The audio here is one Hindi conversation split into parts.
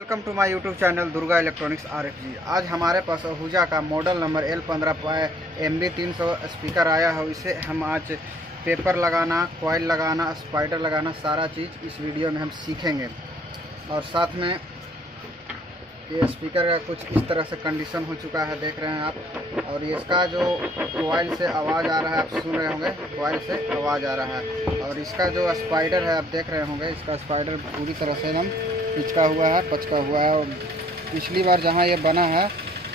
Welcome to my YouTube channel Durga electronics RFG। आज हमारे पास आहूजा का model number L15 MD300 speaker आया है। इसे हम आज पेपर लगाना, कॉइल लगाना, स्पाइडर लगाना, सारा चीज़ इस वीडियो में हम सीखेंगे। और साथ में ये स्पीकर का कुछ इस तरह से कंडीशन हो चुका है, देख रहे हैं आप। और ये इसका जो कॉइल से आवाज़ आ रहा है, आप सुन रहे होंगे, कॉइल से आवाज़ आ रहा है। और इसका जो स्पाइडर है, आप देख रहे होंगे, इसका स्पाइडर पूरी तरह से एकदम पिचका हुआ है, पचका हुआ है। और पिछली बार जहाँ ये बना है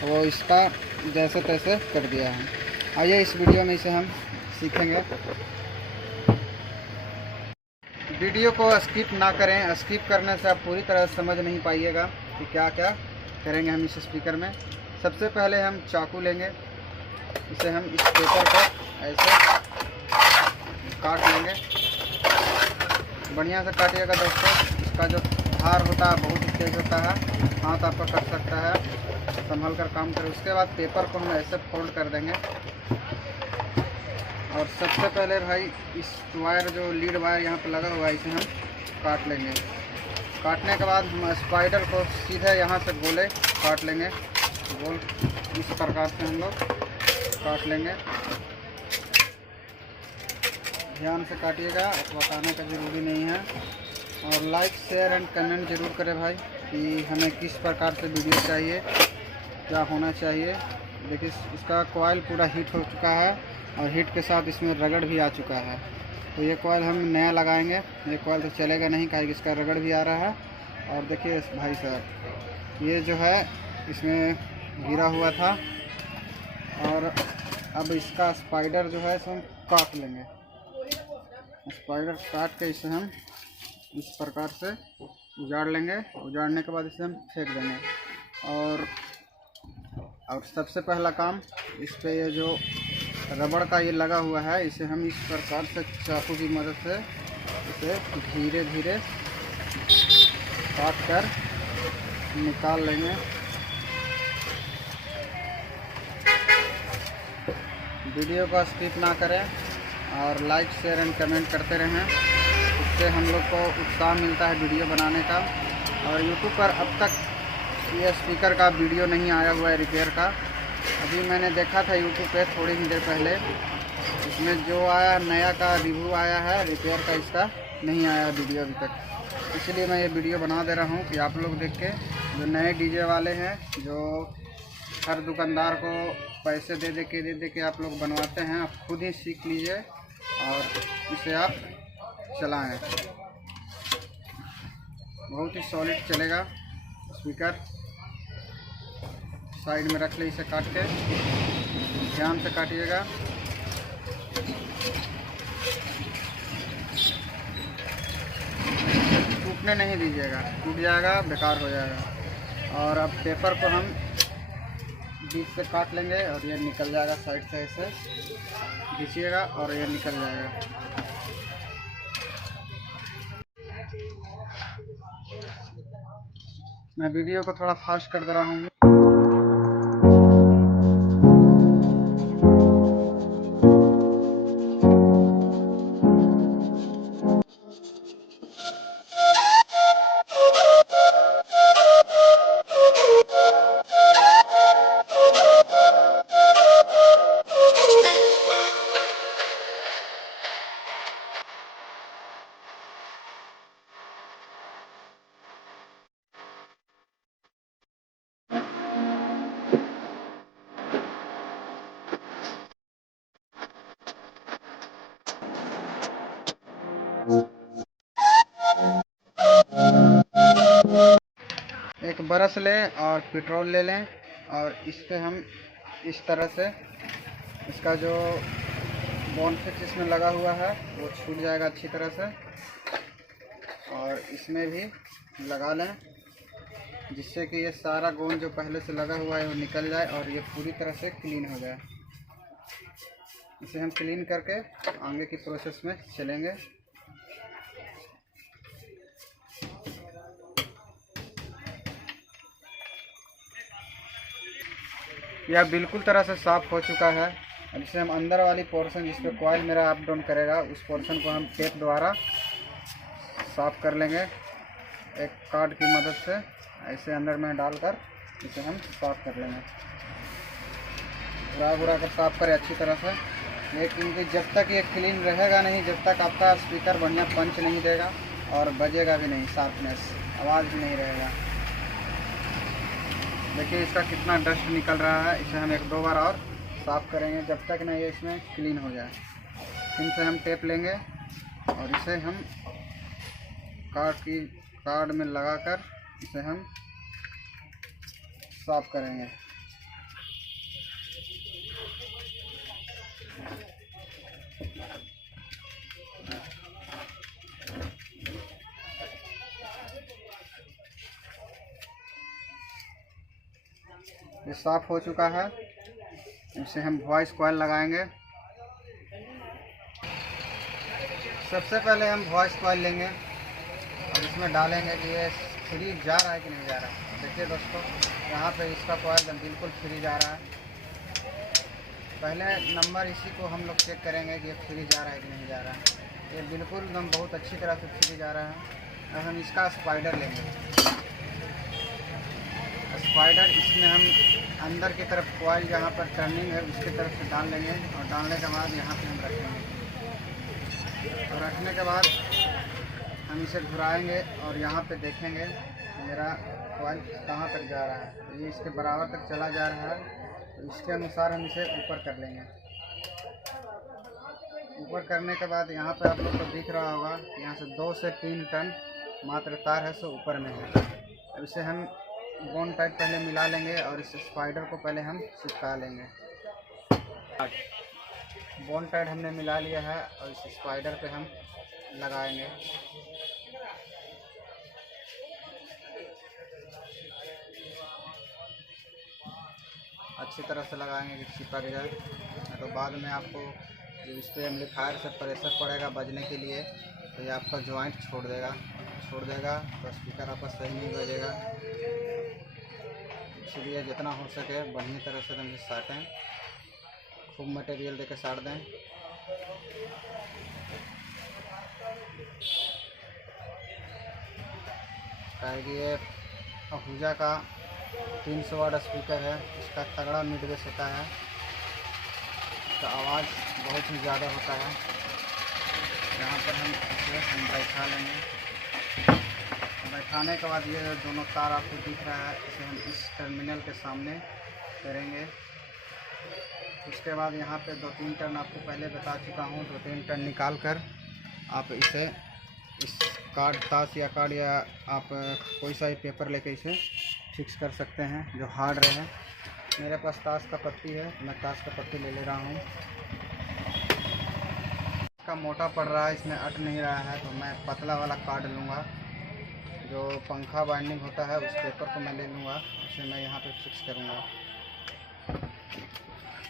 वो इसका जैसे तैसे कर दिया है। आइए इस वीडियो में इसे हम सीखेंगे। वीडियो को स्किप ना करें, स्किप करने से आप पूरी तरह समझ नहीं पाइएगा कि क्या क्या करेंगे हम इस स्पीकर में। सबसे पहले हम चाकू लेंगे, इसे हम इस पेपर को ऐसे काट लेंगे। बढ़िया से काटिएगा दोस्तों। इसका जो धार होता है बहुत ही तेज़ होता है, हाथ आपका कट सकता है, संभल कर काम करें। उसके बाद पेपर को हम ऐसे फोल्ड कर देंगे। और सबसे पहले भाई इस वायर, जो लीड वायर यहाँ पर लगा हुआ है, इसे हम काट लेंगे। काटने के बाद हम स्पाइडर को सीधे यहाँ से गोले काट लेंगे। गोल इस प्रकार से हम लोग काट लेंगे। ध्यान से काटिएगा, बताने का ज़रूरी नहीं है। और लाइक, शेयर एंड कमेंट ज़रूर करें भाई कि हमें किस प्रकार से वीडियो चाहिए, क्या होना चाहिए। देखिए इसका कॉइल पूरा हीट हो चुका है और हीट के साथ इसमें रगड़ भी आ चुका है। तो ये कॉइल हम नया लगाएंगे। ये कॉइल तो चलेगा नहीं, काहे कि इसका रगड़ भी आ रहा है। और देखिए भाई साहब, ये जो है इसमें गिरा हुआ था। और अब इसका स्पाइडर जो है इसे हम काट लेंगे। स्पाइडर काट के इसे हम इस प्रकार से उजाड़ लेंगे। उजाड़ने के बाद इसे हम फेंक देंगे। और सबसे पहला काम, इस पे ये जो रबड़ का ये लगा हुआ है, इसे हम इस प्रकार से चाकू की मदद से इसे धीरे धीरे काट कर निकाल लेंगे। वीडियो को स्किप ना करें और लाइक, शेयर एंड कमेंट करते रहें। इससे हम लोग को उत्साह मिलता है वीडियो बनाने का। और यूट्यूब पर अब तक ये स्पीकर का वीडियो नहीं आया हुआ है रिपेयर का। अभी मैंने देखा था यूट्यूब पे थोड़ी ही देर पहले, इसमें जो आया नया का रिव्यू आया है, रिपेयर का इसका नहीं आया वीडियो अभी तक। इसलिए मैं ये वीडियो बना दे रहा हूँ कि आप लोग देख के, जो नए डीजे वाले हैं, जो हर दुकानदार को पैसे दे दे के आप लोग बनवाते हैं, आप खुद ही सीख लीजिए और इसे आप चलाएं। बहुत ही सॉलिड चलेगा स्पीकर। साइड में रख ले इसे काट के, ध्यान से काटिएगा। टूटने नहीं दीजिएगा, टूट जाएगा, बेकार हो जाएगा। और अब पेपर को हम बीच से काट लेंगे और ये निकल जाएगा साइड से। ऐसे खींचिएगा और ये निकल जाएगा। मैं वीडियो को थोड़ा फास्ट कर दे रहा हूँ। एक ब्रश लें और पेट्रोल ले लें और इस पे हम इस तरह से इसका जो बॉन्ड इसमें लगा हुआ है वो छूट जाएगा अच्छी तरह से। और इसमें भी लगा लें जिससे कि ये सारा गोंद जो पहले से लगा हुआ है वो निकल जाए और ये पूरी तरह से क्लीन हो जाए। इसे हम क्लीन करके आगे की प्रोसेस में चलेंगे। यह बिल्कुल तरह से साफ़ हो चुका है। अब इसे हम अंदर वाली पोर्शन, जिस पे कॉइल मेरा अप डाउन करेगा, उस पोर्शन को हम टेप द्वारा साफ़ कर लेंगे एक कार्ड की मदद से। ऐसे अंदर में डालकर इसे हम साफ़ कर लेंगे। बुरा कर साफ़ करें अच्छी तरह से, लेकिन कि जब तक ये क्लीन रहेगा नहीं, जब तक आपका स्पीकर बढ़िया पंच नहीं देगा और बजेगा भी नहीं, शार्पनेस आवाज़ भी नहीं रहेगा। देखिए इसका कितना डस्ट निकल रहा है। इसे हम 1-2 बार और साफ़ करेंगे जब तक ना ये इसमें क्लीन हो जाए। फिर से हम टेप लेंगे और इसे हम कार्ड में लगाकर इसे हम साफ़ करेंगे। ये साफ़ हो चुका है। इसे हम वॉइस कॉइल लगाएंगे। सबसे पहले हम वॉइस कॉइल लेंगे और इसमें डालेंगे कि ये फ्री जा रहा है कि नहीं जा रहा है। देखिए दोस्तों, यहाँ पे इसका कॉइल बिल्कुल फ्री जा रहा है। पहले नंबर इसी को हम लोग चेक करेंगे कि ये फ्री जा रहा है कि नहीं जा रहा है। ये बिल्कुल एकदम बहुत अच्छी तरह से फ्री जा रहा है। अब हम इसका स्पाइडर लेंगे। स्पाइडर इसमें हम अंदर की तरफ कॉइल जहाँ पर टर्निंग है उसकी तरफ से डाल लेंगे और डालने के बाद यहाँ पे हम रखेंगे। और रखने के बाद हम इसे घुराएंगे और यहाँ पे देखेंगे मेरा कॉइल कहाँ तक जा रहा है। तो ये इसके बराबर तक चला जा रहा है, तो इसके अनुसार हम इसे ऊपर कर लेंगे। ऊपर करने के बाद यहाँ पे आप लोग को दिख रहा होगा, यहाँ से 2 से 3 टन मात्र तार है, सो ऊपर में है। अब इसे हम बोन टाइट पहले मिला लेंगे और इस स्पाइडर को पहले हम चिपका लेंगे। बोन टाइट हमने मिला लिया है और इस स्पाइडर पे हम लगाएंगे। अच्छी तरह से लगाएंगे कि चिपक जाए, तो बाद में आपको जो इस पर एम्पलीफायर से प्रेशर पड़ेगा बजने के लिए, तो ये आपका जॉइंट छोड़ देगा तो स्पीकर आपका सही नहीं बजेगा। इसलिए जितना हो सके बढ़िया तरह से एकदम साटें, खूब मटेरियल देकर साट दें। कि ये आहूजा का 300 वाट स्पीकर है, इसका तगड़ा मिड बेस होता है, इसका आवाज़ बहुत ही ज़्यादा होता है। यहाँ पर हम इसे बैठा लेंगे। बैठाने के बाद ये दोनों तार आपको दिख रहा है, इसे हम इस टर्मिनल के सामने करेंगे। उसके बाद यहाँ पे 2-3 टर्न आपको पहले बता चुका हूँ, 2-3 टर्न निकाल कर आप इसे इस ताश या कार्ड या आप कोई सा भी पेपर लेके इसे फिक्स कर सकते हैं जो हार्ड रहे। मेरे पास ताश का पत्ती है, मैं ताश का पत्ती ले रहा हूँ। इसका मोटा पड़ रहा है, इसमें अट नहीं रहा है, तो मैं पतला वाला कार्ड लूँगा। जो पंखा बाइंडिंग होता है उस पेपर को मैं ले लूँगा, उसे मैं यहाँ पे फिक्स करूँगा।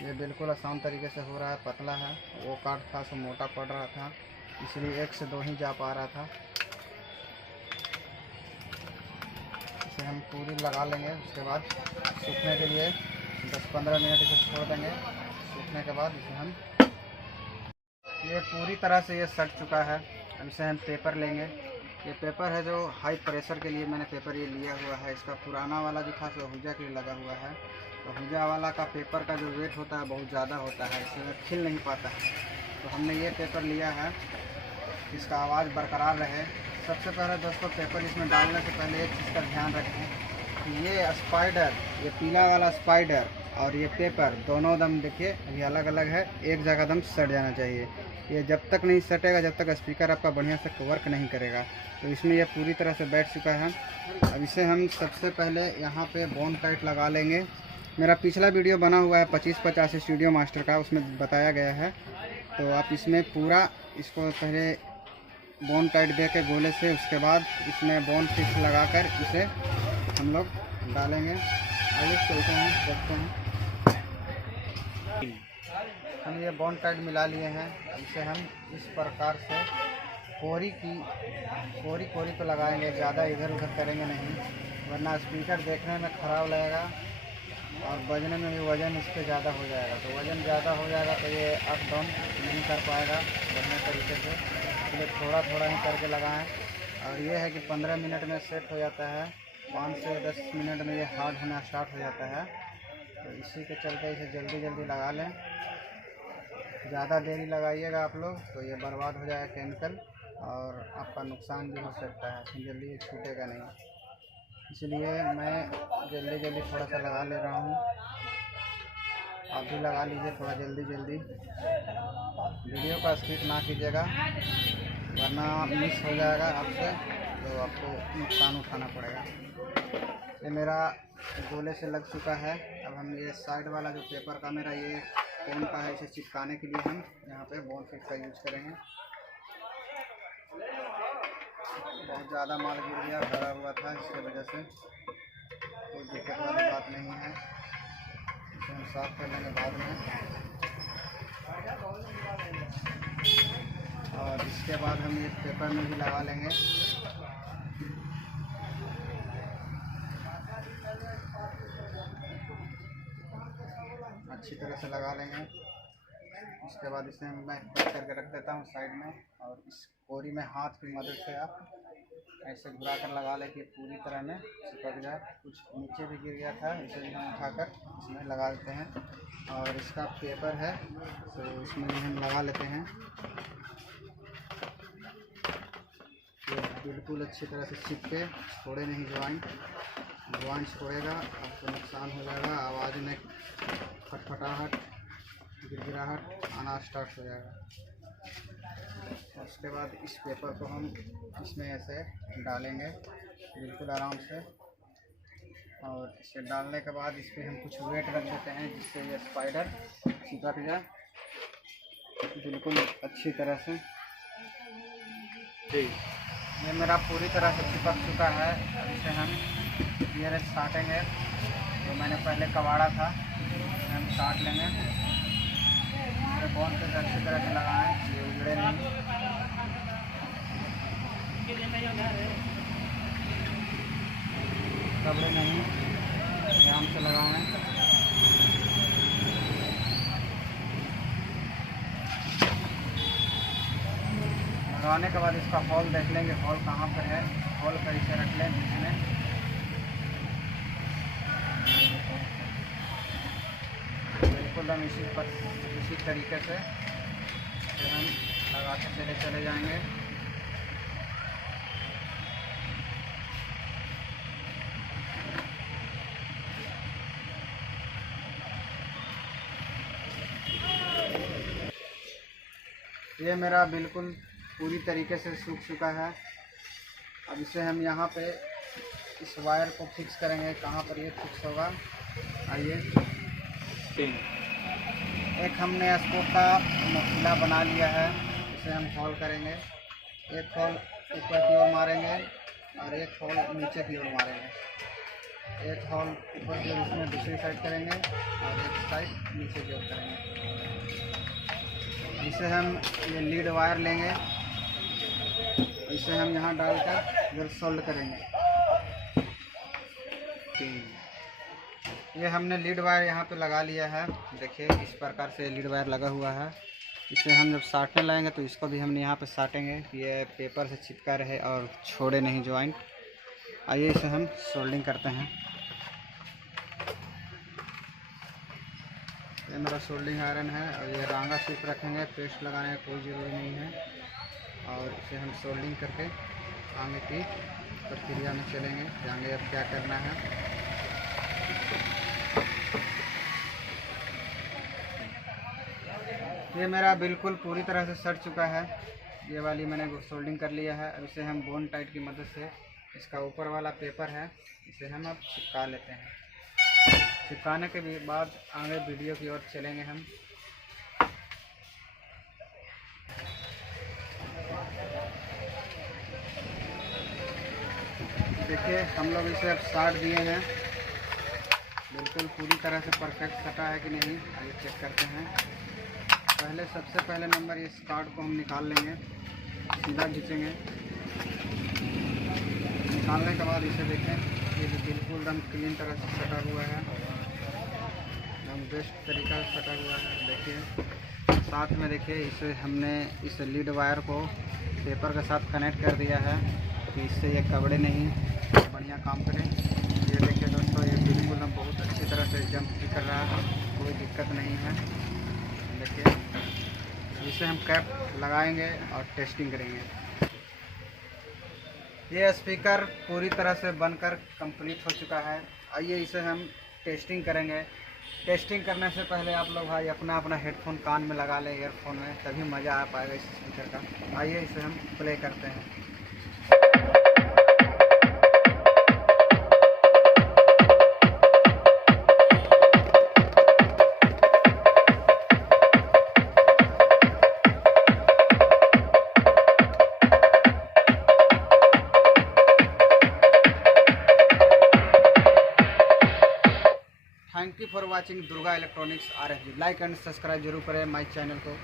ये बिल्कुल आसान तरीके से हो रहा है, पतला है। वो कार्ड था सो मोटा पड़ रहा था, इसलिए 1 से 2 ही जा पा रहा था। इसे हम पूरी लगा लेंगे। उसके बाद सूखने के लिए 10-15 मिनट इसे छोड़ देंगे। सूखने के बाद इसे हम ये पूरी तरह से ये सट चुका है। अब इसे हम पेपर लेंगे। ये पेपर है जो हाई प्रेशर के लिए मैंने पेपर ये लिया हुआ है। इसका पुराना वाला जो था सो आहूजा के लिए लगा हुआ है, तो आहूजा वाला का पेपर का जो वेट होता है बहुत ज़्यादा होता है, इसमें खिल नहीं पाता है। तो हमने ये पेपर लिया है, इसका आवाज़ बरकरार रहे। सबसे पहले दोस्तों पेपर इसमें डालने से पहले एक चीज़ का ध्यान रखें, ये स्पाइडर, ये पीला वाला स्पाइडर और ये पेपर दोनों दम देखिए अभी अलग अलग है, एक जगह दम सट जाना चाहिए। ये जब तक नहीं सटेगा जब तक स्पीकर आपका बढ़िया से वर्क नहीं करेगा। तो इसमें ये पूरी तरह से बैठ चुका है। अब इसे हम सबसे पहले यहाँ पे बोन टाइट लगा लेंगे। मेरा पिछला वीडियो बना हुआ है 25-50 स्टूडियो मास्टर का, उसमें बताया गया है। तो आप इसमें पूरा इसको पहले बोन टाइट दे के गोले से, उसके बाद इसमें बोन फिक्स लगाकर इसे हम लोग डालेंगे। आगे चलते हैं, देखते हैं। हम ये बोन टाइट मिला लिए हैं। इसे हम इस प्रकार से कोरी पे लगाएंगे, ज़्यादा इधर उधर करेंगे नहीं, वरना स्पीकर देखने में ख़राब लगेगा और बजने में भी वज़न इस पर ज़्यादा हो जाएगा। तो वज़न ज़्यादा हो जाएगा तो ये अप डाउन नहीं कर पाएगा बढ़िया तरीके से, इसलिए थोड़ा थोड़ा ही करके लगाएं। और ये है कि 15 मिनट में सेट हो जाता है। 5 से 10 मिनट में ये हार्ड होना स्टार्ट हो जाता है। तो इसी के चलते इसे जल्दी जल्दी लगा लें। ज़्यादा देरी लगाइएगा आप लोग तो ये बर्बाद हो जाएगा केमिकल और आपका नुकसान भी हो सकता है, फिर जल्दी ये छूटेगा नहीं। इसलिए मैं जल्दी जल्दी थोड़ा सा लगा ले रहा हूँ। आप भी लगा लीजिए थोड़ा जल्दी जल्दी। वीडियो का स्किप ना कीजिएगा वरना मिस हो जाएगा आपसे तो आपको नुकसान उठाना पड़ेगा। ये मेरा गोले से लग चुका है। अब हम ये साइड वाला जो पेपर का मेरा ये फोन का है, इसे चिपकाने के लिए हम यहाँ पे बॉन्ड फिट का यूज़ करेंगे। बहुत ज़्यादा माल गिर गया, भरा हुआ था, इसके वजह से कोई दिक्कत वाली बात नहीं है। इसे हम साफ कर लेंगे बाद में। और इसके बाद हम ये पेपर में भी लगा लेंगे। अच्छी तरह से लगा लेंगे। उसके बाद इसे मैं कट करके रख देता हूँ साइड में। और इस कोरी में हाथ की मदद से आप ऐसे घुरा कर लगा लें कि पूरी तरह में चिपक जाए। कुछ नीचे भी गिर गया था, इसे भी हम उठाकर इसमें लगा देते हैं। और इसका पेपर है तो इसमें भी हम लगा लेते हैं। ये बिल्कुल अच्छी तरह से चिपके, छोड़े नहीं ज्वाइंट छोड़ेगा आपको नुकसान हो जाएगा। आवाज़ में फटफटाहट गिरगिराहट आना स्टार्ट हो जाएगा। उसके बाद इस पेपर को हम इसमें ऐसे डालेंगे बिल्कुल आराम से। और इसे डालने के बाद इस पर हम कुछ वेट रख देते हैं जिससे ये स्पाइडर चिपक जाए बिल्कुल अच्छी तरह से। ये मेरा पूरी तरह से चिपक चुका है। अब इसे हम ये साटेंगे। जो मैंने पहले कबाड़ा था हम काट लेंगे। बॉन्ड पे अच्छी तरह से लगाएं, ये उजड़े नहीं। कपड़े नहीं, ध्यान से लगाएं। लगाने के बाद इसका हॉल देख लेंगे, हॉल कहाँ पर है। हॉल पर इसे रख लें बीच में। बिल्कुल हम इसी तरीके से हम लगाते चले जाएंगे। ये मेरा बिल्कुल पूरी तरीके से सूख चुका है। अब इसे हम यहाँ पे इस वायर को फिक्स करेंगे। कहाँ पर ये फिक्स होगा, आइए। एक हमने स्पोक का नोकीला बना लिया है, इसे हम होल करेंगे। एक होल ऊपर की ओर मारेंगे और एक होल नीचे की ओर मारेंगे। एक होल ऊपर की ओर इसमें दूसरी साइड करेंगे और एक साइड नीचे की ओर करेंगे। इसे हम ये लीड वायर लेंगे, इसे हम यहाँ डालकर इधर सोल्ड करेंगे। ये हमने लीड वायर यहाँ पे लगा लिया है। देखिए इस प्रकार से लीड वायर लगा हुआ है। इसे हम जब साटने लाएंगे तो इसको भी हम यहाँ पे साटेंगे कि ये पेपर से चिपका रहे और छोड़े नहीं ज्वाइंट। आइए इसे हम सोल्डिंग करते हैं। ये मेरा सोल्डिंग आयरन है और ये रांगा सिर्फ रखेंगे, पेस्ट लगाने का कोई ज़रूरी नहीं है। और इसे हम सोल्डिंग करके आगे की प्रक्रिया में चलेंगे, जाएंगे अब क्या करना है। ये मेरा बिल्कुल पूरी तरह से सट चुका है। ये वाली मैंने सोल्डिंग कर लिया है। अब इसे हम बोन टाइट की मदद से इसका ऊपर वाला पेपर है इसे हम अब चिपका लेते हैं। चिपकाने के बाद आगे वीडियो की ओर चलेंगे हम। देखिए हम लोग इसे अब साट दिए हैं। बिल्कुल पूरी तरह से परफेक्ट सटा है कि नहीं, आइए चेक करते हैं। सबसे पहले नंबर इस कार्ड को हम निकाल लेंगे, सीधा खींचेंगे। निकालने के बाद इसे देखें, ये बिल्कुल एकदम क्लीन तरह से सटा हुआ है, एकदम बेस्ट तरीका से सटा हुआ है। देखिए साथ में देखिए इसे हमने इस लीड वायर को पेपर के साथ कनेक्ट कर दिया है कि इससे ये कपड़े नहीं बढ़िया काम करें। ये देखिए दोस्तों, ये बिल्कुल हम बहुत अच्छी तरह से जंप भी कर रहा है, कोई दिक्कत नहीं है। देखिए, इसे हम कैप लगाएंगे और टेस्टिंग करेंगे। ये स्पीकर पूरी तरह से बनकर कंप्लीट हो चुका है। आइए इसे हम टेस्टिंग करेंगे। टेस्टिंग करने से पहले आप लोग भाई अपना अपना हेडफोन कान में लगा लें, ईयरफोन में, तभी मज़ा आ पाएगा इस स्पीकर का। आइए इसे हम प्ले करते हैं। Thank you for watching Durga electronics RFG। Like and subscribe जरूर करें माई चैनल को।